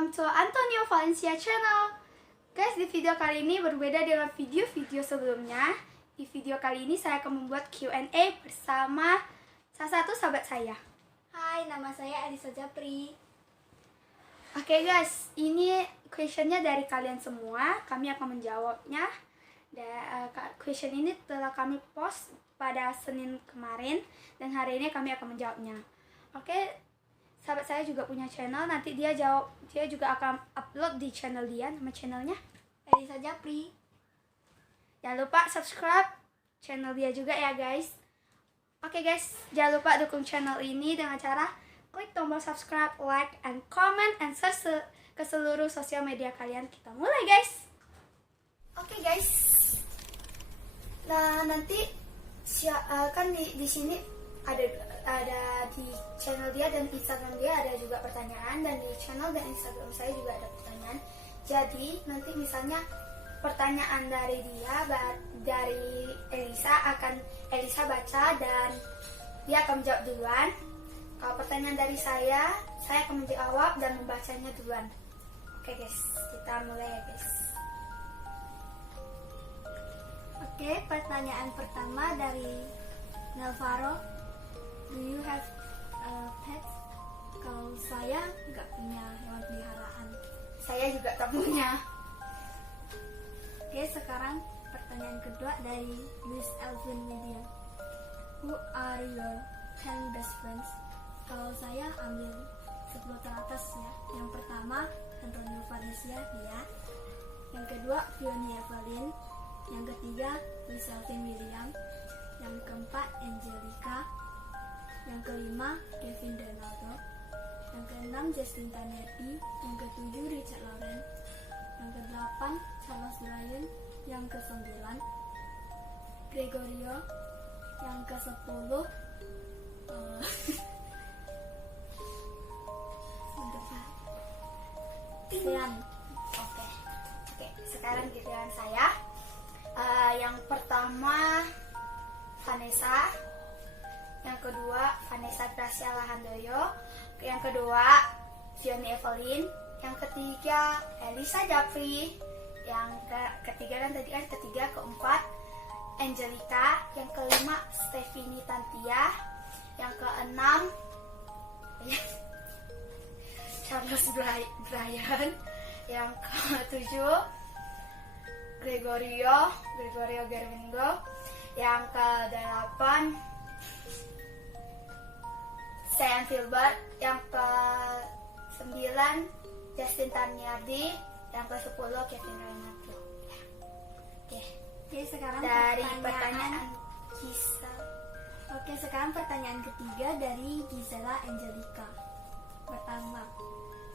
welcome to Antonio Valencia channel. Guys, di video kali ini berbeda dengan video-video sebelumnya. Di video kali ini saya akan membuat Q&A bersama salah satu sahabat saya. Hai, nama saya Elisa Japri. Oke guys, ini questionnya dari kalian semua. Kami akan menjawabnya. Question ini telah kami post pada Senin kemarin dan hari ini kami akan menjawabnya. Oke, sahabat saya juga punya channel. Nanti dia juga akan upload di channel dia. Nama channelnya Elisa Japri. Jangan lupa subscribe channel dia juga ya guys. Oke guys, jangan lupa dukung channel ini dengan cara klik tombol subscribe, like, and comment, and share ke seluruh sosial media kalian. Kita mulai guys. Oke guys. Nah nanti kan di sini ada di channel dia dan Instagram dia ada juga pertanyaan, dan di channel dan Instagram saya juga ada pertanyaan. Jadi nanti misalnya pertanyaan dari Elisa akan Elisa baca dan dia akan menjawab duluan. Kalau pertanyaan dari saya akan menjawab dan membacanya duluan. Oke guys, kita mulai ya guys. Oke, pertanyaan pertama dari Nelvaro. Do you have pets? Kalau saya nggak punya hewan peliharaan. Saya juga tak punya. Oke, sekarang pertanyaan kedua dari Luis Elvin William. Who are your 10 best friends? Kalau saya ambil 10 teratas ya. Yang pertama Antonio Valencia dia. Yang kedua Fiona Evelyn. Yang ketiga Luis Elvin William. Yang keempat Angelica. Yang kelima Kevin Donaldo. Yang keenam Justin Tanetti. Yang ketujuh Richard Lauren. Yang kedelapan Charles Bryan. Yang kesembilan Gregorio. Yang kesepuluh Sean. Oke, sekarang giliran saya. Yang pertama Vanessa. Yang kedua Vanessa Gracia Lahandoyo. Yang kedua Fiona Evelyn. Yang ketiga Elisa Japri. Yang ketiga keempat Angelica. Yang kelima Stephanie Tantia. Yang keenam Charles Bryan. Yang ketujuh Gregorio Gervingo. Yang kedelapan Sean Filbert. Yang ke-9 Justin Tanyardi. Yang ke-10 Kevin Renato. Oke, sekarang dari pertanyaan Gisela. Oke, sekarang pertanyaan ketiga dari Gisela Angelica. Pertama,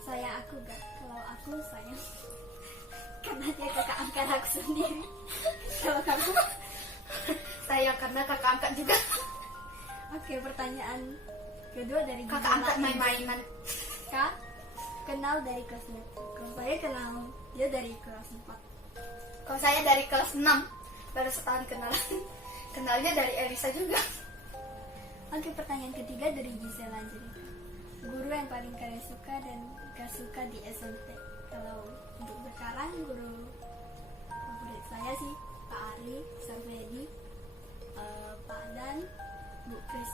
sayang aku gak? Kalau aku sayang karena dia kakak angkat aku sendiri. Kalau kamu? Sayang karena kakak angkat juga. Oke, pertanyaan kedua dari kakak angkat main-mainan. Kak kenal dari kelas 1. Kalau saya kenal dia dari kelas 4. Kalau saya dari kelas 6. Baru setahun kenalnya dari Elisa juga. Oke, pertanyaan ketiga dari Gisela Angelica. Guru yang paling kalian suka dan gak suka di SMP. Kalau untuk sekarang guru favorit saya sih Pak Ari, Sarvedi, Pak Dan, Bu Kris,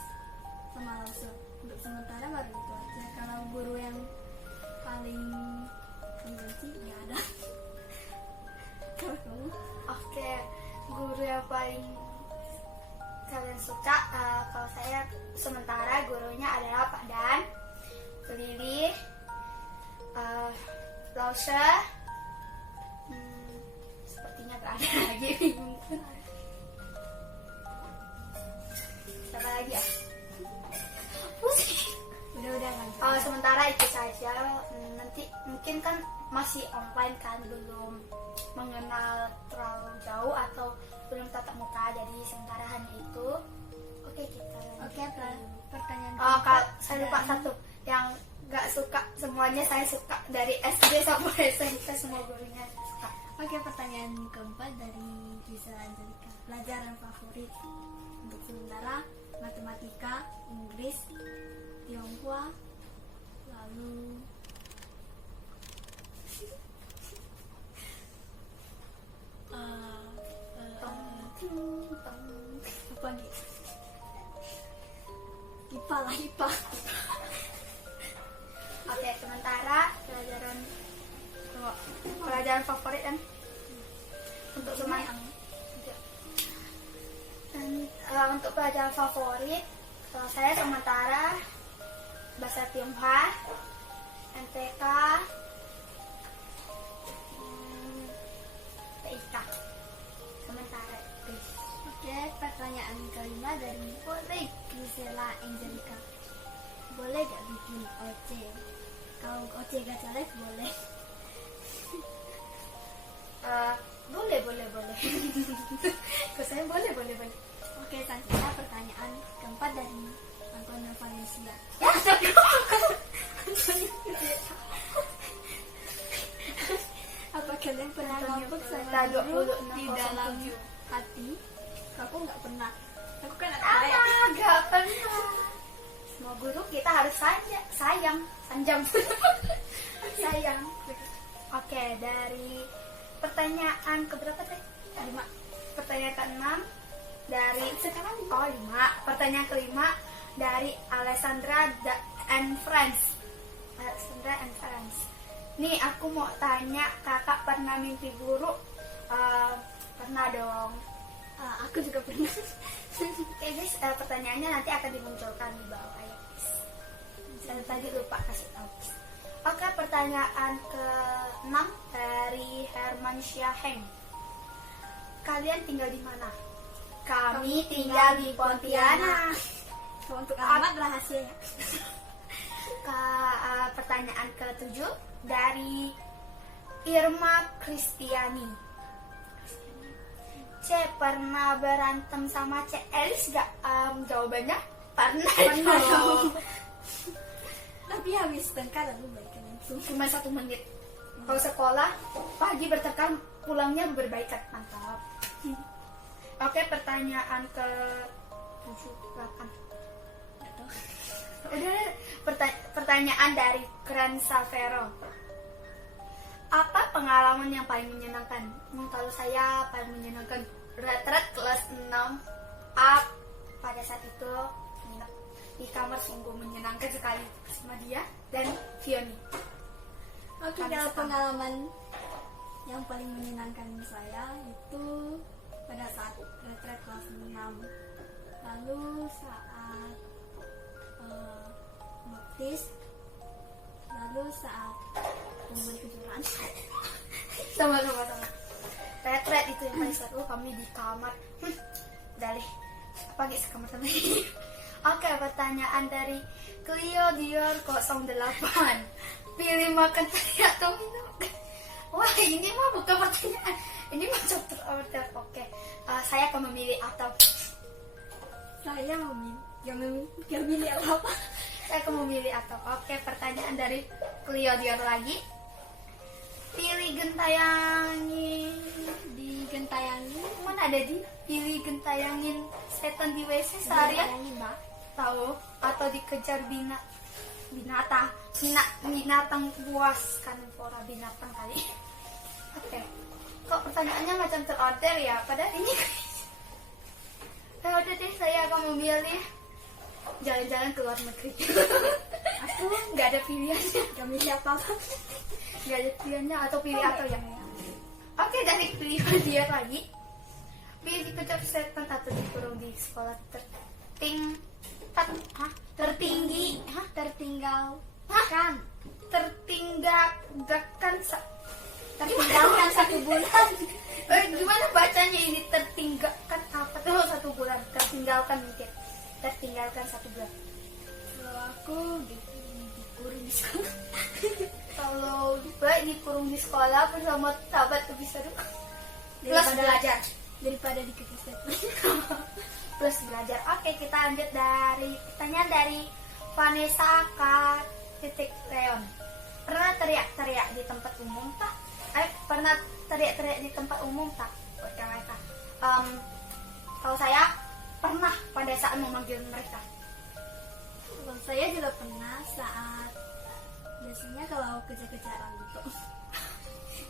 sama Lauso. Untuk sementara baru itu aja. Kalau guru yang paling membenci nggak ada. Kalau kamu? Oke, guru yang paling kalian suka, kalau saya sementara gurunya adalah Pak Dan, Lili, Lause, sepertinya gak ada lagi. Siapa lagi ya? Udah kan? Sementara itu saja. Nanti mungkin kan masih online kan, belum mengenal terlalu jauh atau belum tatap muka, jadi sementara hanya itu. Oke, kita pertanyaan kalau saya lupa satu yang gak suka, semuanya saya suka dari SD sampai SMP, semua gurunya suka. Oke, pertanyaan keempat dari Gisela Angelica. Pelajaran favorit untuk sementara matematika, Inggris, Tionghoa, lalu Apa nih? IPA lah, IPA. Oke, sementara pelajaran favorit kan untuk semuanya. Dan untuk pelajaran favorit saya sementara bahasa Tionghoa, NPK, TIK. Sementara guys. Oke, pertanyaan kelima dari Grisela Angelica. Boleh gak bikin OC? Kalau OC gak jelek boleh. Boleh. Ke saya boleh. Oke, selanjutnya pertanyaan keempat dari Antonio Valencia. Apa kalian pernah ngambek sama guru di dalam hati? Aku nggak pernah. Aku kan Gak pernah. Semua guru kita harus sayang. Sayang. Oke, dari pertanyaan keberapa teh? 5. Pertanyaan ke-6 dari sekarang 5. Pertanyaan kelima dari Alessandra and Friends. Nih aku mau tanya, kakak pernah mimpi buruk? Pernah dong. Aku juga pernah. Oke guys, pertanyaannya nanti akan dimunculkan di bawah ya guys. Saya tadi lupa kasih tahu. Oke, pertanyaan ke-6 dari Herman Syaheng. Kalian tinggal di mana? Kami tinggal di Pontianak. Untuk alamat rahasia ya. Pertanyaan ke-7 dari Irma Kristiani. C, pernah berantem sama C Elis gak? Jawabannya pernah dong. Tapi habis tengkar lalu baikan langsung. Cuma 1 menit. Kalau sekolah pagi bertengkar, pulangnya berbaikan. Mantap. Oke, pertanyaan ke-7, 8. Udah, pertanyaan dari Kran Savero. Apa pengalaman yang paling menyenangkan? Kalau saya paling menyenangkan retret kelas 6 up. Pada saat itu nginep di kamar, sungguh menyenangkan sekali sama dia dan Fioni. Oke, kalau pengalaman yang paling menyenangkan saya itu pada saat retret kelas 6. Lalu saat baptis, lalu saat pengumuman kejuaraan. Sama. Retret itu yang paling seru, kami di kamar. Udah deh, apa guys, kamar sama. Oke, pertanyaan dari Clio Dior 08. Pilih makan teri atau minum? Wah, ini mah bukan pertanyaan, ini mah chapter order. Oke, saya akan memilih atau Saya gak milih apa. Saya akan memilih atau. Oke, pertanyaan dari Clio Dior lagi. Pilih gentayangin. Digentayangin. Mana ada di pilih gentayangin setan di WC seharian? Tahu? Atau dikejar binatang buas, karnivora, binatang kali. Oke. Kok pertanyaannya macam terorder ya? Padahal ini udah deh, saya akan memilih jalan-jalan ke luar negeri. Aku nggak ada pilihannya. Gak milih apa-apa. Nggak ada pilihannya, atau pilih atau yang lain. Oke, dari pilihan dia lagi. Pilih dikejar setan atau dikurung di sekolah tertinggi. Tertinggalkan 1 bulan. Gimana bacanya ini? Tertinggalkan apa tuh 1 bulan? Tertinggalkan mungkin. Tertinggalkan 1 bulan. Kalau aku dikurung di sekolah. Kalau baik dikurung di sekolah bersama sahabat lebih seru. Plus belajar daripada dikejar setan. Plus belajar. Oke, kita lanjut dari pertanyaan dari Vanessa K. Leon. Pernah teriak-teriak di tempat umum tak? Pernah teriak-teriak di tempat umum tak? Buat mereka. Kalau saya pernah pada saat memanggil mereka. Kalau saya juga pernah saat biasanya kalau kejar-kejaran gitu.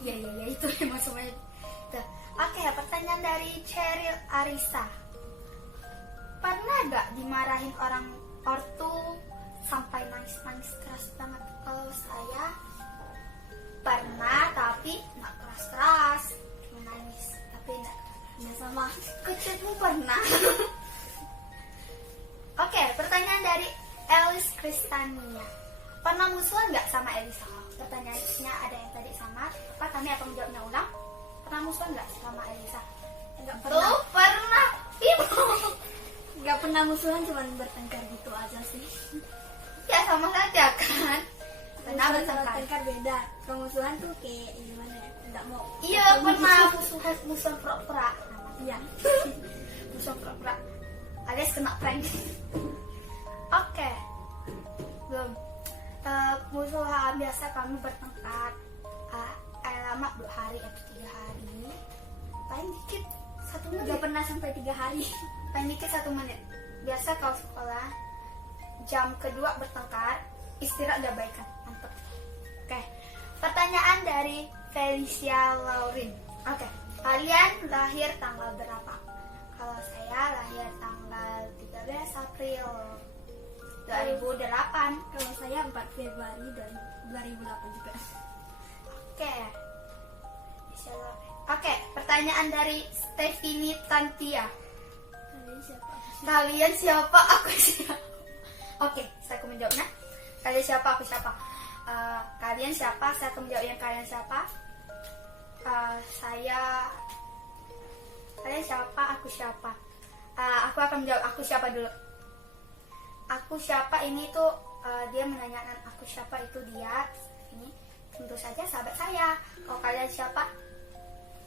Ya itu emang semuanya. Oke, pertanyaan dari Cheryl Arisa. Pernah gak dimarahin orang ortu sampai nangis-nangis keras banget? Kalau saya pernah, tapi nggak keras-keras, cuma nangis, tapi nggak. Ya sama. Kecilmu pernah? Oke, pertanyaan dari Elis Kristania. Pernah musuhan nggak sama Elisa? Pertanyaannya ada yang tadi sama, apa kami akan menjawabnya ulang? Pernah musuhan nggak sama Elisa? Nggak Tuh, pernah. pernah. Ibu. Nggak pernah musuhan, cuman bertengkar gitu aja sih. Ya sama saja kan. Pernah Musuhan sama bertengkar. bertengkar beda. Kalau musuhan tuh kayak gimana ya? Nggak mau. Iya, pernah musuhan pura-pura. Iya. Musuhan pura-pura. Alias kena prank. Oke. Belum. Musuhan biasa kami bertengkar lama 2 hari atau 3 hari. Paling dikit 1 menit. Nggak pernah sampai 3 hari. Paling dikit 1 menit. Biasa kalau sekolah jam kedua bertengkar, istirahat udah baikan. Mantep. Oke. Pertanyaan dari Felicia Laurin. Oke. Kalian lahir tanggal berapa? Kalau saya lahir tanggal 13 April 2008. Kalau saya 4 Februari dan 2008 juga. Oke. Oke, pertanyaan dari Stephanie Tantia. Kalian siapa? Kalian siapa? Aku siapa? Oke, saya akan menjawabnya. Kalian siapa? Aku siapa? Kalian siapa? Saya akan menjawab yang kalian siapa? Kalian siapa? Aku siapa? Aku akan menjawab aku siapa dulu. Aku siapa ini tuh dia menanyakan aku siapa itu dia. Ini tentu saja sahabat saya. Kalau kalian siapa?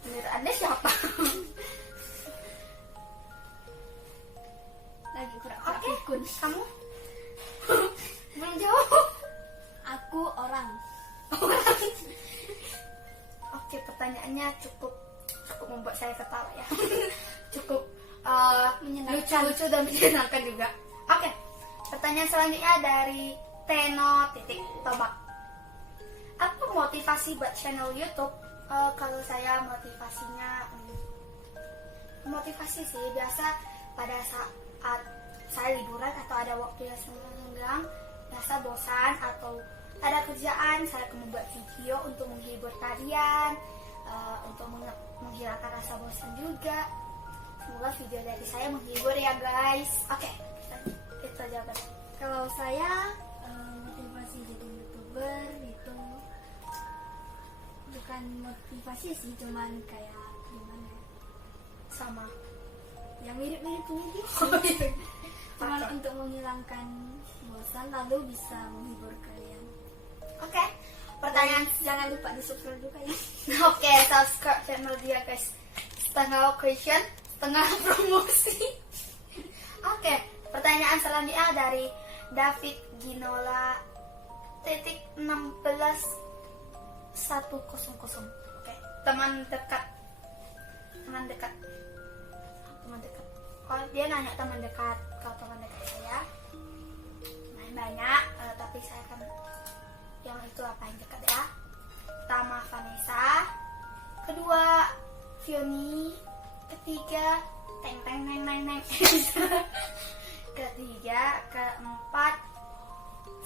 Menurut Anda siapa? Lagi pura-pura Oke, pikun. kamu belum jawab. Aku orang. Oke, pertanyaannya cukup membuat saya ketawa ya. Cukup Menyenangkan. lucu-lucu dan menyenangkan juga. Oke, pertanyaan selanjutnya dari Teno Tobak. Apa motivasi buat channel YouTube? Kalau saya motivasi sih biasa pada saat saya liburan atau ada waktu yang senggang, biasa bosan atau ada kerjaan, saya akan membuat video untuk menghibur kalian, untuk menghilangkan rasa bosan juga. Semoga video dari saya menghibur ya guys. Oke, itu jawabannya. Kalau saya motivasi jadi YouTuber itu bukan motivasi sih, cuman kayak gimana ya? Sama. Yang mirip-mirip ini gitu. Cuman Oke. untuk menghilangkan bosan lalu bisa menghibur kalian. Oke, pertanyaan. Jangan lupa di subscribe juga ya. Oke, subscribe channel dia guys. Setengah question, setengah promosi. Oke, pertanyaan selanjutnya dari David Ginola titik 16100. Oke, teman dekat. Kalau dia nanya teman dekat, kalau teman dekat saya main banyak, tapi saya akan yang itu apa yang dekat ya. Pertama Vanessa, kedua Fioni, ketiga teng teng neng neng neng, ketiga, keempat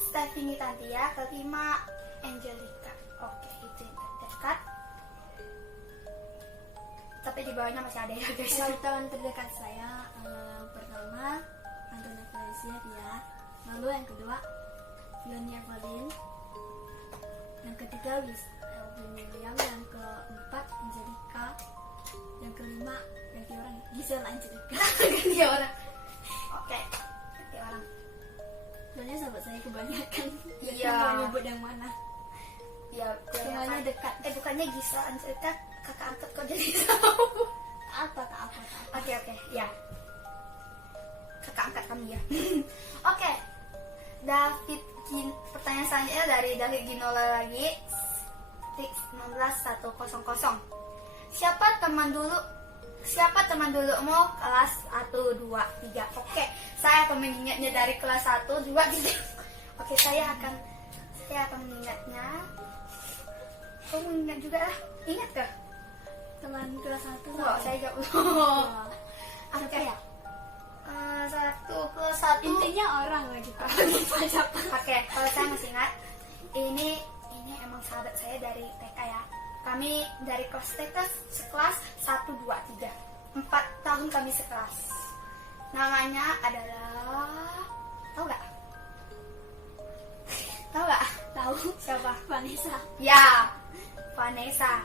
Stephanie Tantia, kelima Angelica. Oke, itu yang terdekat. Tapi di bawahnya masih ada ya guys. Kalau teman terdekat saya pertama Antonia Felicia dia, lalu yang kedua Fiona Evelyn, yang ketiga Luis Elvin William, yang keempat Angelica, yang kelima ganti orang Giselle Angelica. Ganti orang. Oke, ganti orang. Soalnya sahabat saya kebanyakan. Iya. Nggak mau nyebut yang mana. Ya, Semuanya dekat. bukannya Gisel Angelica kakak angkat kok jadi tahu. Apa. Oke, ya. Kakak angkat kami ya. Oke. Pertanyaan selanjutnya dari David Ginola lagi. 16100. Siapa teman dulumu kelas 1, 2, 3? Oke, saya akan mengingatnya dari kelas 1, 2, 3. Oke, saya akan mengingatnya. Kamu ingat juga lah. Ingat gak? teman kelas 1 Wah, saya jawab. Siapa ya? Satu plus satu. Intinya orang lagi Pak. Oke, kalau saya masih ingat, ini emang sahabat saya dari TK ya. Kami dari kelas TK sekelas 1, 2, 3. 4 tahun kami sekelas. Namanya adalah, tahu nggak? Tahu nggak? Tahu Siapa? Vanessa. Ya, Vanessa.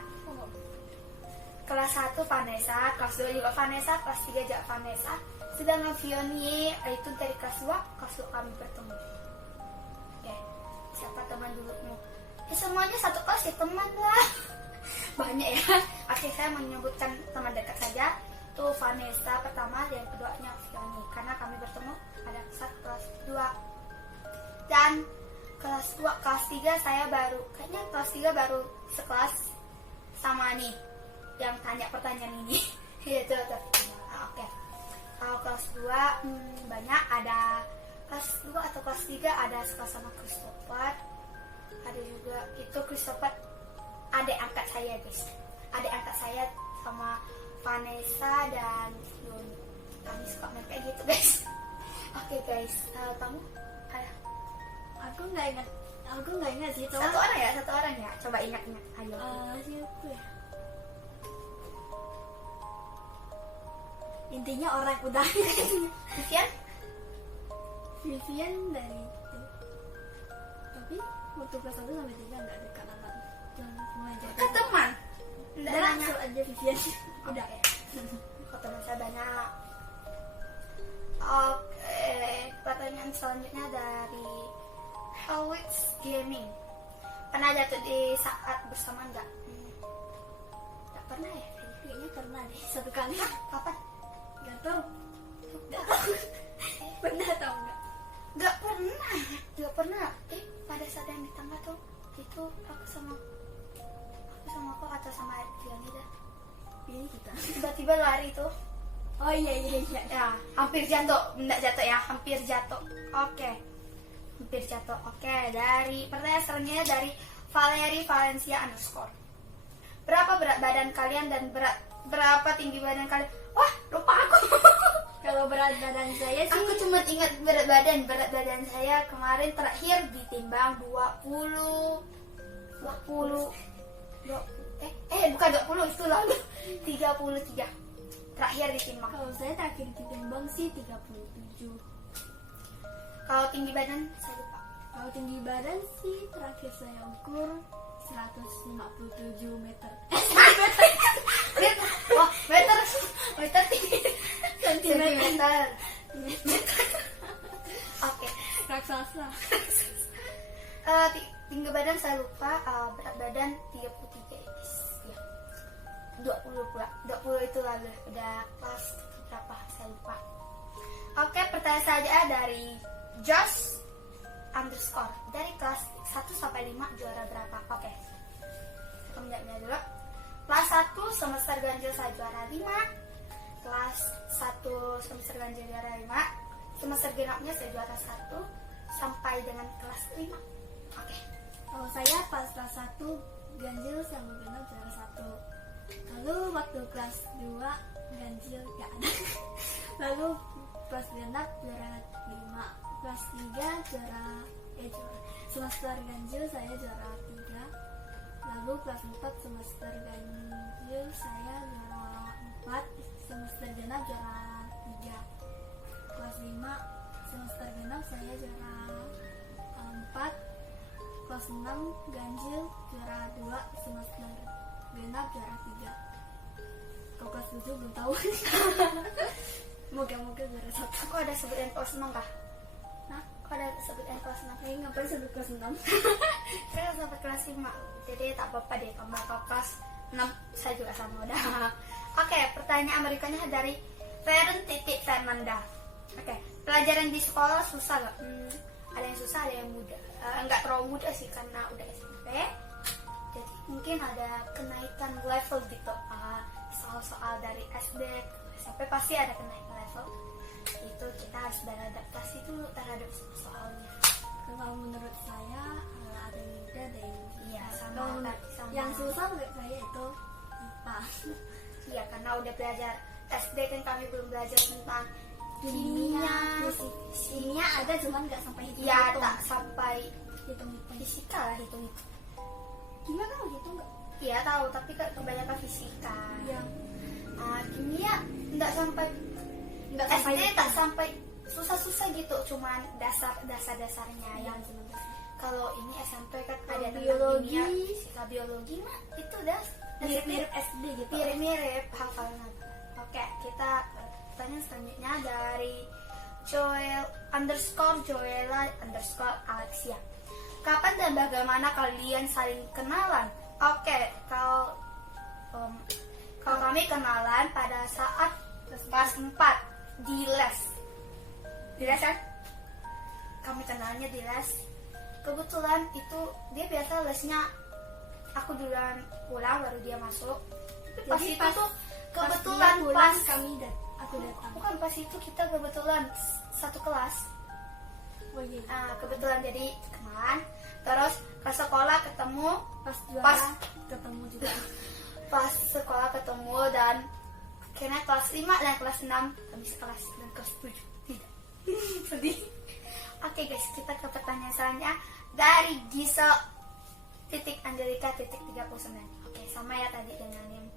Kelas 1 Vanessa, kelas 2 juga Vanessa, kelas 3 juga Vanessa. Sedangkan Fioni itu dari kelas 2 kami bertemu. Oke, siapa teman dulumu? Ya semuanya satu kelas ya teman lah. Banyak ya. Oke, saya menyebutkan teman dekat saja. Tuh Vanessa pertama, yang keduanya Fioni. Karena kami bertemu pada saat kelas 2. Dan kelas 2, kelas 3 saya baru, kayaknya kelas 3 baru sekelas sama nih yang tanya pertanyaan ini. Gitu. Oke. Kalau kelas 2 banyak, ada kelas 2 atau kelas 3 ada sekelas sama Christopher. Ada juga itu Christopher adik angkat saya guys. Adik angkat saya sama Vanessa dan Fioni. Kami suka main kayak gitu guys. Oke guys, kamu ada Aku nggak ingat sih. satu orang ya. Coba ingat-ingat. Ayo. Siapa ya? Intinya orang udah. Vivian? Vivian dari itu. Tapi waktu kelas 1 sampai 3 nggak dekat amat. Semua aja. Ke teman? Udah Nggak nanya. langsung aja Vivian. Udah. Kok teman saya banyak. Oke, pertanyaan selanjutnya dari Helix Gaming. Pernah jatuh di saat bersama nggak? Nggak pernah ya? Kayaknya pernah deh satu kali. Kapan? Gak tau. Pernah tau nggak? Nggak pernah. Pada saat yang di tangga tuh, itu aku sama kok atau sama Fioni dah. Ini kita. Tiba-tiba lari tuh. Oh iya. Ya, hampir jatuh. Nggak jatuh ya, hampir jatuh. Oke. Hampir jatuh. Oke, dari pertanyaan selanjutnya dari Valeri Valencia _ Berapa berat badan kalian dan berapa tinggi badan kalian? Wah, lupa aku. Kalau berat badan saya sih Aku cuma ingat berat badan saya kemarin terakhir ditimbang 20 bukan 20, itu lalu 33 terakhir ditimbang. kalau saya terakhir ditimbang sih 37. Kalau tinggi badan saya lupa. Kalau tinggi badan sih terakhir saya ukur 157 meter. Wah, meter tinggi. Sentimeter. Oke. Raksasa. Tinggi badan saya lupa, berat badan 33 guys. Ya. 20 pula. 20 itu lalu udah kelas berapa saya lupa. Oke, pertanyaan saja dari Josh _ dari kelas 1 sampai 5 juara berapa? Oke. Kita menjawabnya dulu. Kelas 1 semester ganjil saya juara 5. Kelas 1 semester ganjil juara 5. Semester genapnya saya juara 1 sampai dengan kelas 5. Oke. Kalau saya pas kelas 1 ganjil sama genap juara 1. Lalu waktu kelas 2 ganjil gak ada. Lalu kelas genap juara 5. Kelas 3 juara semester ganjil saya juara 3. Lalu kelas 4 semester ganjil saya juara 4. Semester genap juara 3. Kelas 5 semester genap saya juara 4. Kelas 6 ganjil juara 2. Semester genap juara 3. Kalau kelas 7 belum tahu. Moga-moga juara 1. Kok ada sebutan kelas 6 kah? Nah, Kok ada sebutan kelas 6? kayaknya ngapain sebut kelas 6? Saya sampai kelas 5. Jadi tak apa-apa deh, tambah ke kelas 6 saya juga sama udah. Oke, pertanyaan berikutnya dari Fernanda. Oke, pelajaran di sekolah susah gak? Ada yang susah, ada yang mudah. Enggak terlalu mudah sih karena udah SMP. Jadi mungkin ada kenaikan level gitu. Soal-soal dari SD ke SMP pasti ada kenaikan level. Itu kita harus beradaptasi dulu terhadap soalnya. Kalau menurut saya ada yang mudah, ada yang Iya, sama Kalau tadi sama. yang susah menurut saya itu apa. Iya, karena udah belajar SD kan kami belum belajar tentang Kimia, kimia ada cuman nggak sampai hitung. ya tak sampai hitung. fisika lah, hitung. Kimia kamu hitung nggak? Iya tahu, tapi kebanyakan fisika. Iya. Kimia nggak sampai SD tak sampai susah-susah gitu, cuman dasarnya yang kalau ini SMP kan ada tentang biologi, kimia, fisika, biologi mah itu udah mirip SD gitu. mirip hafalnya. Oke, kita pertanyaan selanjutnya dari Joella_Alexia. Kapan dan bagaimana kalian saling kenalan? Oke, kalau kami kenalan pada saat kelas 4 di les. Di les kan? Kami kenalnya di les. Kebetulan itu dia biasa lesnya aku duluan pulang baru dia masuk. Tapi pas itu tuh kebetulan pas aku datang. bukan pas itu kita kebetulan satu kelas. Oh iya. Kebetulan jadi kenalan. Terus ke sekolah ketemu, Pas ketemu juga. pas sekolah ketemu dan akhirnya kelas 5 dan kelas 6 kami sekelas dan kelas 7 tidak. Sedih. Oke guys, kita ke pertanyaan selanjutnya dari Gisa_Angelika_39. Oke, sama ya tadi dengan yang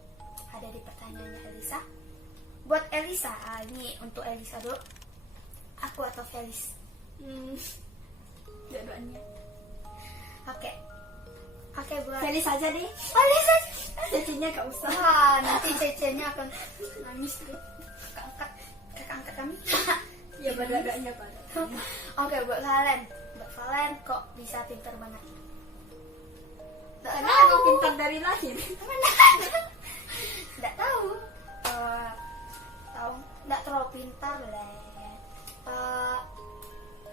ada di pertanyaannya Elisa. Buat Elisa, ini untuk Elisa dulu. Aku atau Felis? Dua-duanya. Oke, buat Felis aja deh. Felis aja. Cecinya gak usah. Nanti cecenya akan nangis deh. Kakak angkat kami. Ya pada-padanya pada. Oke, buat Valen kok bisa pintar banget? Karena aku pintar dari lahir. Nggak tahu. Nggak terlalu pintar lah.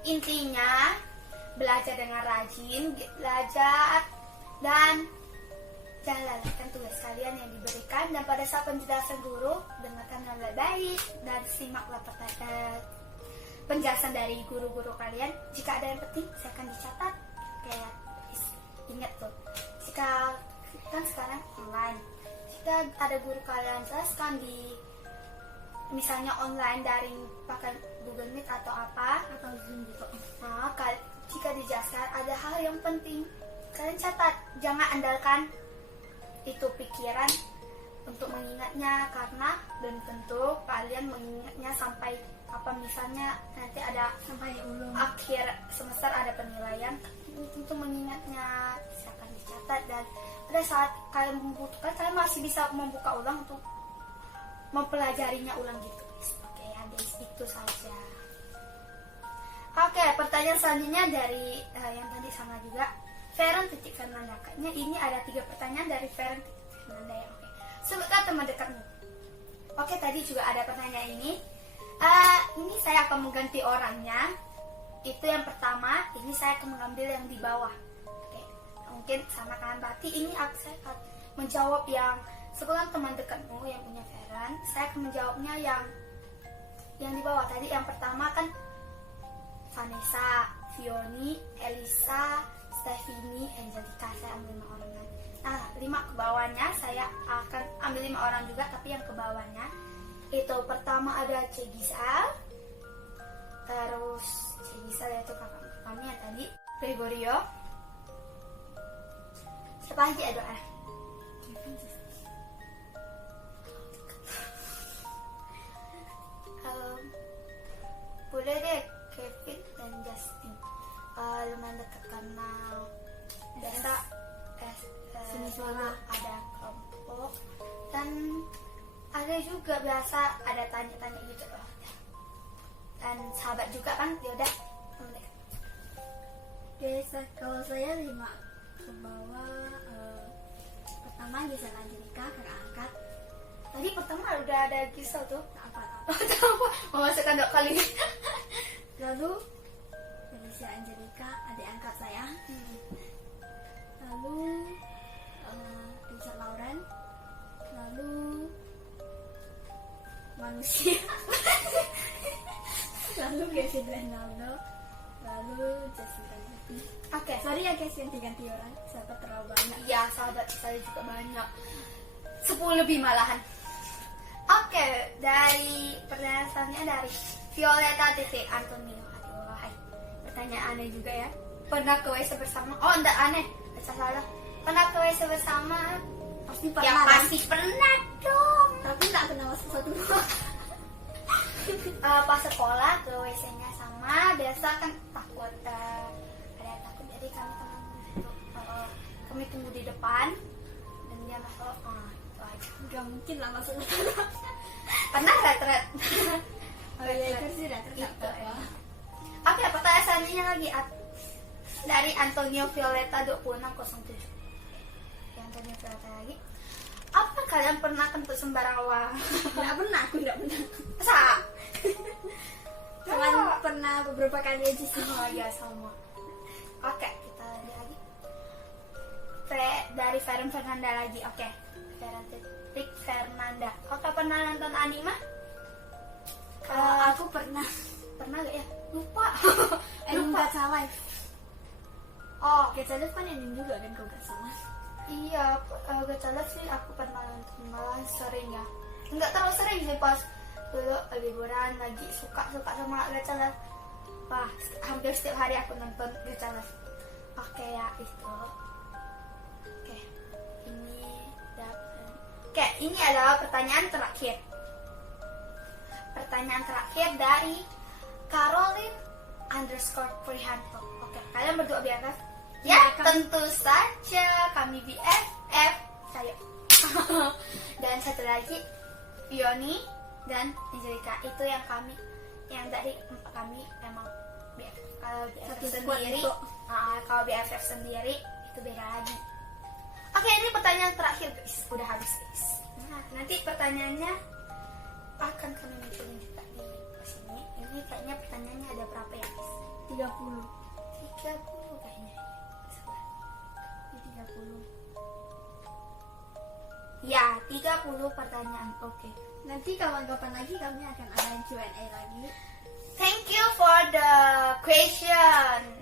Intinya belajar dengan rajin, belajar dan jalankan tugas kalian yang diberikan, dan pada saat penjelasan guru dengarkan dengan baik dan simaklah penjelasan dari guru-guru kalian. Jika ada yang penting silakan dicatat. Kayak ingat tuh, jika kan sekarang online, jika ada guru kalian jelaskan di misalnya online daring pakai Google Meet atau apa Atau Zoom gitu. Jika dijelaskan ada hal yang penting, kalian catat. Jangan andalkan itu pikiran untuk mengingatnya, karena belum tentu kalian mengingatnya sampai apa, misalnya nanti ada Sampai ulung. akhir semester ada penilaian. Untuk mengingatnya silakan dicatat, dan pada saat kalian membutuhkan kalian masih bisa membuka ulang untuk mempelajarinya ulang gitu. Oke ya guys, itu saja. Oke, pertanyaan selanjutnya dari yang tadi sama juga Feren titik Fernanda. Kayaknya ini ada 3 pertanyaan dari Feren titik Fernanda ya. Oke, sebutkan teman dekatmu. Oke, tadi juga ada pertanyaan ini. Ini saya akan mengganti orangnya. Itu yang pertama, ini saya akan mengambil yang di bawah. Oke, mungkin sama kalian, berarti ini saya akan menjawab yang sebutkan teman dekatmu yang punya Feren. Saya akan menjawabnya yang di bawah tadi. Yang pertama kan Vanessa, Fioni, Elisa, Stephanie, Angelika. Saya ambil 5 orang. Nah, 5 ke bawahnya saya akan ambil 5 orang juga, tapi yang ke bawahnya itu pertama ada Cegisa, terus Cegisa yaitu kakak kami yang tadi, Gregorio. Siapa lagi ada? Boleh deh Kevin dan Justin. Lumayan dekat karena biasa Seni suara. ada kelompok, dan ada juga biasa ada tanya-tanya gitu loh, dan sahabat juga kan. Yaudah, Guys, kalau saya 5 ke bawah, pertama Gisela Angelika, kakak angkat. tadi pertama udah ada Gisel tuh. Apa? Mau masukkan 2 kali. Lalu Felicia Angelika, adik angkat saya. Lalu Richard Lauren. Lalu manusia. Lalu Kevin Renaldo. Lalu Jessica Yuti. Oke. Sorry ya guys, ganti-ganti orang. Siapa terlalu banyak. Iya, sahabat saya juga banyak. 10 lebih malahan. Oke, dari pertanyaan selanjutnya dari Violeta Titi Antonio. Aduh, hai. Pertanyaan aneh juga ya. Pernah ke WC bersama? Oh, enggak aneh. Salah. Pernah ke WC bersama? Pasti Ya pernah. pasti pernah dong. Tapi nggak pernah masuk satu. Pas sekolah ke WC-nya sama, biasa kan takut ada yang takut, jadi kami tunggu di depan dan dia masuk. Itu aja. Gak mungkin lah masuk. Pernah nggak Tret? Oh iya, itu sih udah Itu, tercatat. ya. Oke, pertanyaan selanjutnya lagi dari Antonio Violeta 2607. Antonio Violeta lagi. Apa kalian pernah kentut sembarang uang? Nggak pernah, aku nggak pernah. Masa? Cuman pernah beberapa kali aja sih. Oh iya, sama. Oke, kita lanjut lagi. Dari Feren Fernanda lagi. Oke, Feren Titik Fernanda. Oke, pernah nonton anime? Kalau aku pernah. Pernah gak ya? Lupa. Lupa Gacha Life. Oh, Gacha Life kan ending juga kan kalau nggak salah. iya, Gacha Life sih aku pernah nonton, malah sering ya. Enggak terlalu sering sih, pas dulu liburan lagi suka sama Gacha Life. Wah, hampir setiap hari aku nonton Gacha Life. Oke ya, itu. Oke, ini dapat. Oke, ini adalah pertanyaan terakhir. Pertanyaan terakhir dari Caroline _Prihanto. Oke, kalian berdua BFF? Ya, tentu saja kami BFF. Saya. Dan satu lagi Fioni dan Angelica. Itu yang dari kami memang BFF. Kalau BFF Satu squad sendiri, itu. kalau BFF sendiri itu beda lagi. Oke, ini pertanyaan terakhir guys. Udah habis guys. Nah, nanti pertanyaannya akan kami munculin juga di sini. Ini kayaknya pertanyaannya ada berapa ya guys? 30. 30 kayaknya. Sabar. Ini 30. Ya, 30 pertanyaan. Oke. Nanti kapan-kapan lagi kami akan ada Q&A lagi. Thank you for the question.